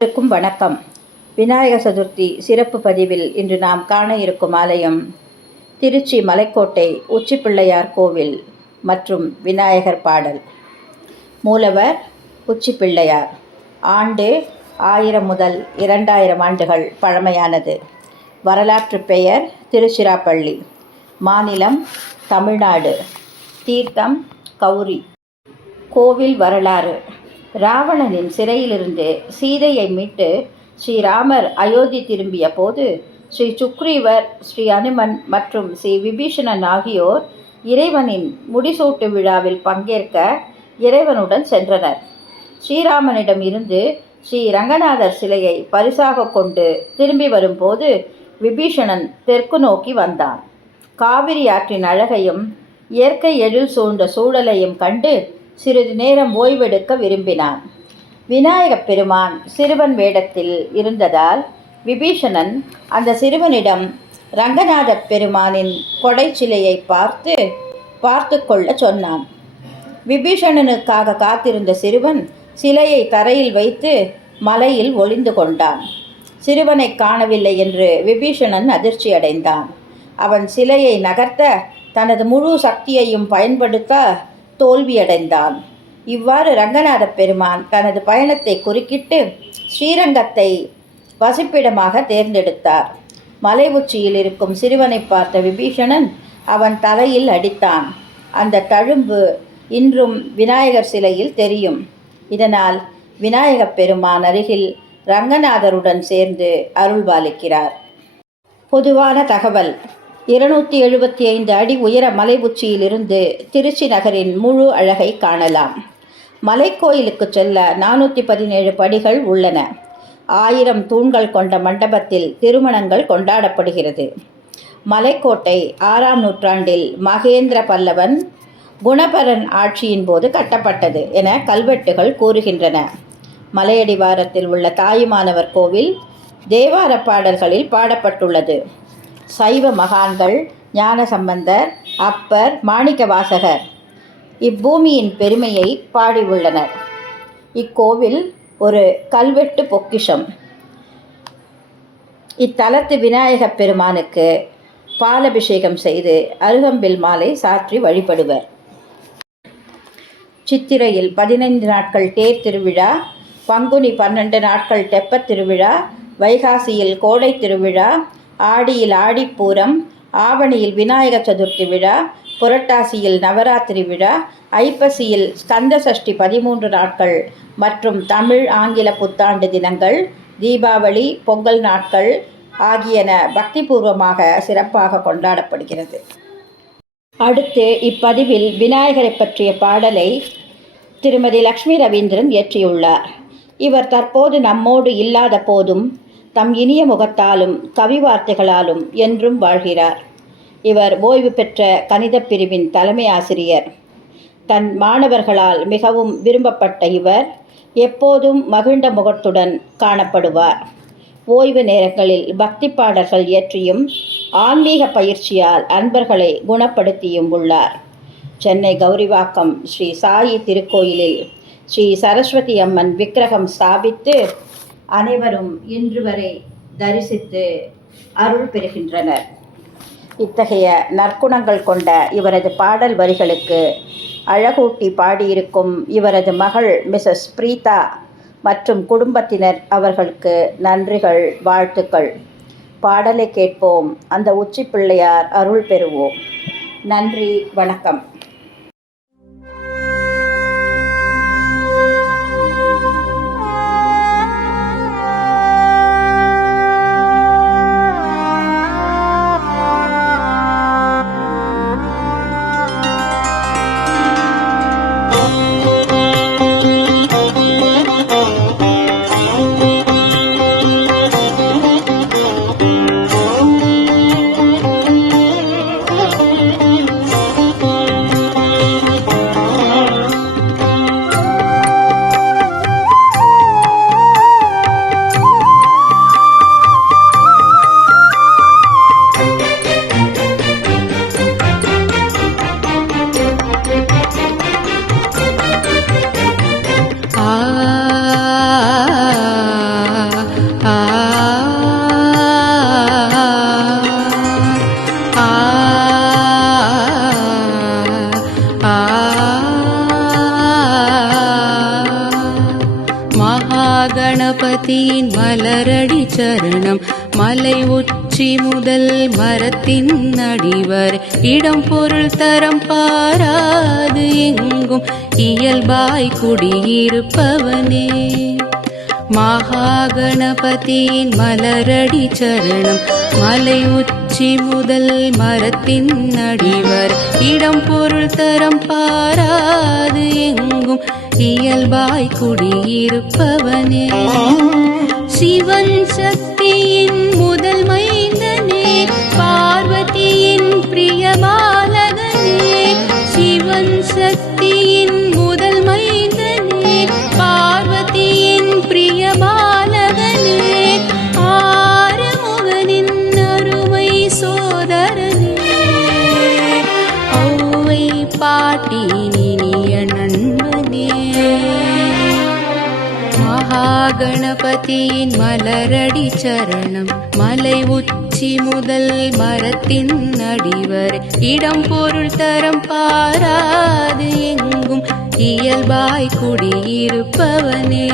அனைவருக்கும் வணக்கம். விநாயகர் சதுர்த்தி சிறப்பு பதிவில் இன்று நாம் காண இருக்கும் ஆலயம் திருச்சி மலைக்கோட்டை உச்சிப்பிள்ளையார் கோவில் மற்றும் விநாயகர் பாடல். மூலவர் உச்சிப்பிள்ளையார். ஆண்டு 1000 முதல் 2000 ஆண்டுகள் பழமையானது. வரலாற்று பெயர் திருச்சிராப்பள்ளி. மாநிலம் தமிழ்நாடு. தீர்த்தம் கௌரி. கோவில் வரலாறு. ராவணனின் சிறையிலிருந்து சீதையை மீட்டு ஸ்ரீராமர் அயோத்தி திரும்பிய போது ஸ்ரீ சுக்ரீவர், ஸ்ரீ அனுமன் மற்றும் ஸ்ரீ விபீஷணன் ஆகியோர் இறைவனின் முடிசூட்டு விழாவில் பங்கேற்க இறைவனுடன் சென்றனர். ஸ்ரீராமனிடம் இருந்து ஸ்ரீ ரங்கநாதர் சிலையை பரிசாக கொண்டு திரும்பி வரும்போது விபீஷணன் தெற்கு நோக்கி வந்தான். காவிரி ஆற்றின் அழகையும் இயற்கை எழில் சூழ்ந்த சூழலையும் கண்டு சிறிது நேரம் ஓய்வெடுக்க விரும்பினான். விநாயகப் பெருமான் சிறுவன் வேடத்தில் இருந்ததால் விபீஷணன் அந்த சிறுவனிடம் ரங்கநாத பெருமானின் கொடை சிலையை பார்த்து கொள்ள சொன்னான். விபீஷணனுக்காக காத்திருந்த சிறுவன் சிலையை தரையில் வைத்து மலையில் ஒளிந்து கொண்டான். சிறுவனை காணவில்லை என்று விபீஷணன் அதிர்ச்சி அடைந்தான். அவன் சிலையை நகர்த்த தனது முழு சக்தியையும் பயன்படுத்த தோல்வியடைந்தான். இவ்வாறு ரங்கநாத பெருமான் தனது பயணத்தை குறுக்கிட்டு ஸ்ரீரங்கத்தை வசிப்பிடமாக தேர்ந்தெடுத்தார். மலை உச்சியில் இருக்கும் சிறுவனை பார்த்த விபீஷணன் அவன் தலையில் அடித்தான். அந்த தழும்பு இன்றும் விநாயகர் சிலையில் தெரியும். இதனால் விநாயகப் பெருமான் அருகில் ரங்கநாதருடன் சேர்ந்து அருள்பாலிக்கிறார். பொதுவான தகவல். 275 அடி உயர மலை உச்சியிலிருந்து திருச்சி நகரின் முழு அழகை காணலாம். மலைக்கோயிலுக்கு செல்ல 417 படிகள் உள்ளன. 1000 தூண்கள் கொண்ட மண்டபத்தில் திருமணங்கள் கொண்டாடப்படுகிறது. மலைக்கோட்டை 6ஆம் நூற்றாண்டில் மகேந்திர பல்லவன் குணபரன் ஆட்சியின் போது கட்டப்பட்டது என கல்வெட்டுகள் கூறுகின்றன. மலையடிவாரத்தில் உள்ள தாயுமானவர் கோவில் தேவார பாடல்களில் பாடப்பட்டுள்ளது. சைவ மகான்கள் ஞானசம்பந்தர், அப்பர், மாணிக்கவாசகர் இப்பூமியின் பெருமையை பாடியுள்ளனர். இக்கோவில் ஒரு கல்வெட்டு பொக்கிஷம். இத்தலத்து விநாயகப் பெருமானுக்கு பாலபிஷேகம் செய்து அருகம்பில் மாலை சாற்றி வழிபடுவர். சித்திரையில் 15 நாட்கள் தேர் திருவிழா, பங்குனி 12 நாட்கள் தெப்பத் திருவிழா, வைகாசியில் கோடை திருவிழா, ஆடியில் ஆடிப்பூரம், ஆவணியில் விநாயகர் சதுர்த்தி விழா, புரட்டாசியில் நவராத்திரி விழா, ஐப்பசியில் ஸ்கந்த சஷ்டி 13 நாட்கள் மற்றும் தமிழ் ஆங்கில புத்தாண்டு தினங்கள், தீபாவளி, பொங்கல் நாட்கள் ஆகியன பக்திபூர்வமாக சிறப்பாக கொண்டாடப்படுகிறது. அடுத்து இப்பதிவில் விநாயகரை பற்றிய பாடலை திருமதி லக்ஷ்மி ரவீந்திரன் இயற்றியுள்ளார். இவர் தற்போது நம்மோடு இல்லாத போதும் தம் இனிய முகத்தாலும் கவி வார்த்தைகளாலும் என்றும் வாழ்கிறார். இவர் ஓய்வு பெற்ற கணித பிரிவின் தலைமை ஆசிரியர். தன் மாணவர்களால் மிகவும் விரும்பப்பட்ட இவர் எப்போதும் மகிழ்ந்த முகத்துடன் காணப்படுவார். ஓய்வு நேரங்களில் பக்தி பாடல்கள் இயற்றியும் ஆன்மீக பயிற்சியால் அன்பர்களை குணப்படுத்தியும் உள்ளார். சென்னை கௌரிவாக்கம் ஸ்ரீ சாயி திருக்கோயிலில் ஸ்ரீ சரஸ்வதி அம்மன் விக்கிரகம் ஸ்தாபித்து அனைவரும் இன்று வரை தரிசித்து அருள் பெறுகின்றனர். இத்தகைய நற்குணங்கள் கொண்ட இவரது பாடல் வரிகளுக்கு அழகூட்டி பாடியிருக்கும் இவரது மகள் மிஸ்ஸஸ் பிரீதா மற்றும் குடும்பத்தினர் அவர்களுக்கு நன்றிகள், வாழ்த்துக்கள். பாடலை கேட்போம், அந்த உச்சிப்பிள்ளையார் அருள் பெறுவோம். நன்றி, வணக்கம். கணபதியின் மலரடி சரணம். மலை உச்சி முதல் மரத்தின் அடிவர் இடம் பொருள் தரம் பாராது எங்கும் இயல்பாய் குடியிருப்பவனே. மகாகணபதியின் மலரடி சரணம். மலை உச்சி முதல் மரத்தின் அடிவர் இடம் பொருள் தரம் பாராது எங்கும் இயல்பாய் குடியிருப்பவனே. சிவன் சக்தியின் முதல் மைந்தனே, பார்வதியின் பிரிய பாலகனே. சிவன் சக்தியின் முதல் மைந்தனே, பார்வதியின் பிரிய பாலகனே. ஆறுமுகனின் அருமை சோதரனே, ஔவை பாட்டி இனிய நண்பனே. மகாகணபதியின் மலரடி சரணம். மலை உச்சி முதல் மரத்தின் அடிவர் இடம் பொருள் தரம் பாராது எங்கும் இயல்பாய் குடியிருப்பவனே.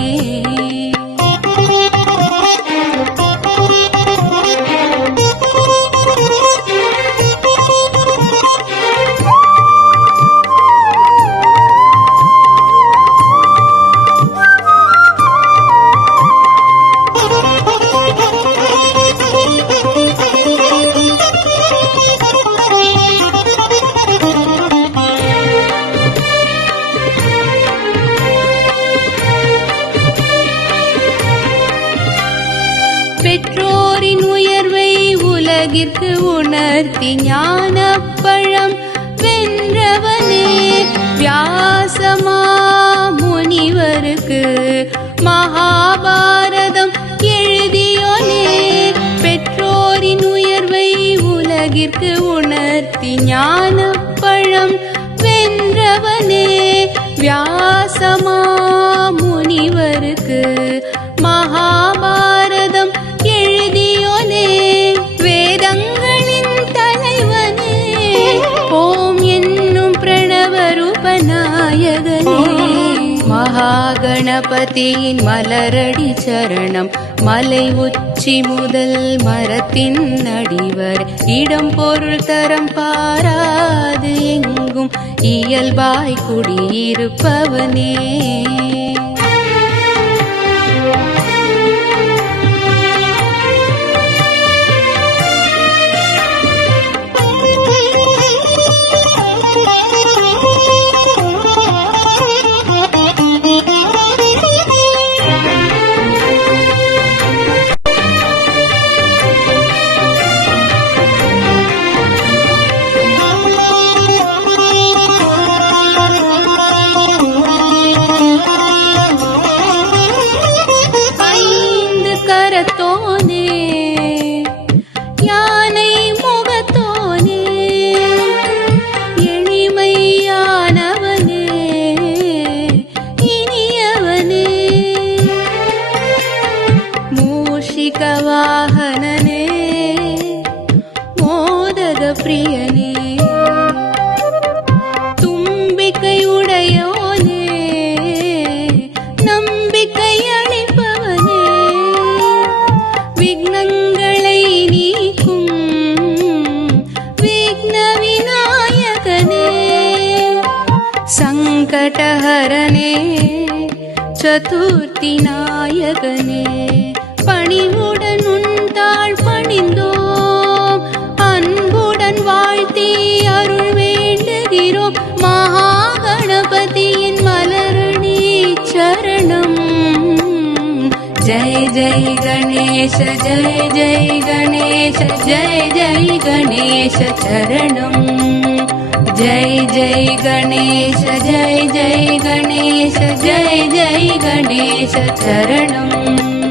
பெற்றோரின் உயர்வை உலகிற்கு உணர்த்தி ஞானப்பழம் வென்றவனே. வியாசமா முனிவருக்கு மகாபாரதம் எழுதியோனே. பெற்றோரின் உயர்வை உலகிற்கு உணர்த்தி ஞானப்பழம் வென்றவனே. வியாசமா முனிவருக்கு மகாபாரதம் எழுதியோனே. வேதங்களின் தலைவனே, ஓம் என்னும் பிரணவ ரூபநாயகனே. மகாகணபதியின் மலரடி சரணம். மலை உச்சி முதல் மரத்தின் அடிவர் இடம் பொருள் தரம் பாராது எங்கும் இயல்பாய் குடியிருப்பவனே. யானை முகத்தோனே, எளிமையானவனே, இனியவனே. மூஷிக வாகனனே, மோதக பிரியனே. தும்பிக்கை உடையோனே, நம்பிக்கை அளிப்பவனே. விக்னங்களை நீக்கும் விக்ன விநாயகனே. சங்கடஹரனே, சதுர்த்தி நாயகனே. பணிவுடன் உண்டாள் பணிந்தோம், அன்புடன் வாழ்த்தி அருள் வேண்டுகிறோம். மகாகணபதியின் மலரணி சரணம். जय जय गणेश, जय जय गणेश, जय जय गणेश चरणम. जय जय गणेश, जय जय गणेश, जय जय गणेश चरणम.